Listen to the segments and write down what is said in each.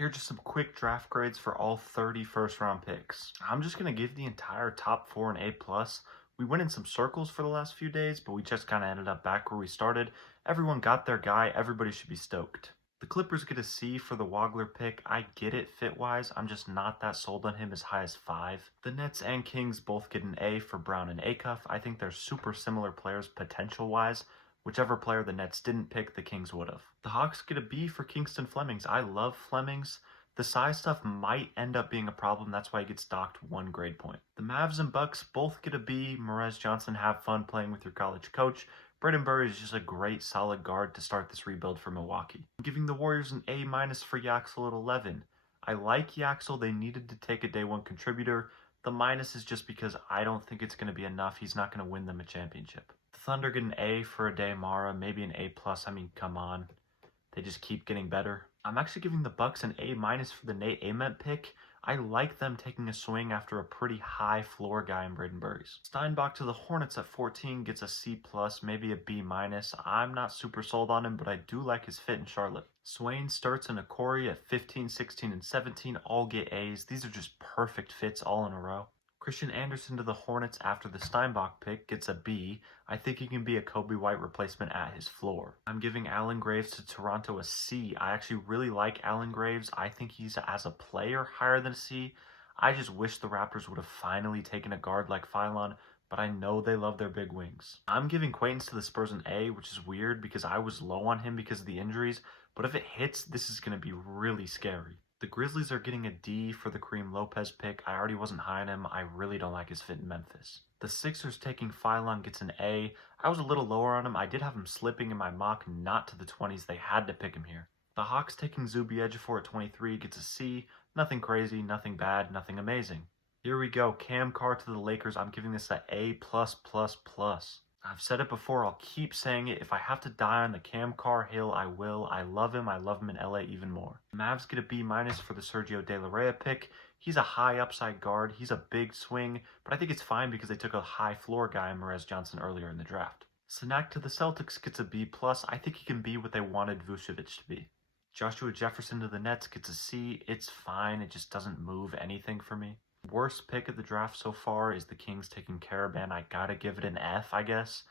Here are just some quick draft grades for all 30 first round picks. I'm just going to give the entire top four an A+. Plus. We went in some circles for the last few days, but we just kind of ended up back where we started. Everyone got their guy. Everybody should be stoked. The Clippers get a C for the Wagler pick. I get it fit-wise. I'm just not that sold on him as high as 5. The Nets and Kings both get an A for Brown and Acuff. I think they're super similar players potential-wise. Whichever player the Nets didn't pick, the Kings would have. The Hawks get a B for Kingston Flemings. I love Flemings. The size stuff might end up being a problem. That's why he gets docked 1 grade point. The Mavs and Bucks both get a B. Morez Johnson, have fun playing with your college coach. Braden Burry is just a great solid guard to start this rebuild for Milwaukee. I'm giving the Warriors an A- for Yaxel at 11. I like Yaxel. They needed to take a day one contributor. The minus is just because I don't think it's going to be enough. He's not going to win them a championship. The Thunder get an A for Ade Mara, maybe an A+. I mean, come on. They just keep getting better. I'm actually giving the Bucks an A- for the Nate Ament pick. I like them taking a swing after a pretty high floor guy in Braden Burries. Steinbach to the Hornets at 14 gets a C+, maybe a B-. I'm not super sold on him, but I do like his fit in Charlotte. Swain, Sturts, and Okori at 15, 16, and 17 all get A's. These are just perfect fits all in a row. Christian Anderson to the Hornets after the Steinbach pick gets a B. I think he can be a Kobe White replacement at his floor. I'm giving Allen Graves to Toronto a C. I actually really like Allen Graves. I think he's, as a player, higher than a C. I just wish the Raptors would have finally taken a guard like Phylon, but I know they love their big wings. I'm giving Quaintance to the Spurs an A, which is weird because I was low on him because of the injuries, but if it hits, this is going to be really scary. The Grizzlies are getting a D for the Kareem Lopez pick. I already wasn't high on him. I really don't like his fit in Memphis. The Sixers taking Phylon gets an A. I was a little lower on him. I did have him slipping in my mock, not to the 20s. They had to pick him here. The Hawks taking Zuby Ejiofor at 23 gets a C. Nothing crazy, nothing bad, nothing amazing. Here we go. Cam Carr to the Lakers. I'm giving this a A+++. I've said it before, I'll keep saying it. If I have to die on the Cam Carr hill, I will. I love him in LA even more. Mavs get a B- for the Sergio De La Reyna pick. He's a high upside guard. He's a big swing, but I think it's fine because they took a high floor guy, Morez Johnson, earlier in the draft. Sanak to the Celtics gets a B+. I think he can be what they wanted Vucevic to be. Joshua Jefferson to the Nets gets a C. It's fine. It just doesn't move anything for me. Worst pick of the draft so far is the Kings taking Caravan. I gotta give it an F, I guess.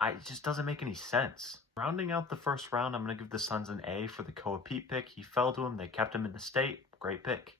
It just doesn't make any sense. Rounding out the first round, I'm gonna give the Suns an A for the Koa Pete pick. He fell to him. They kept him in the state. Great pick.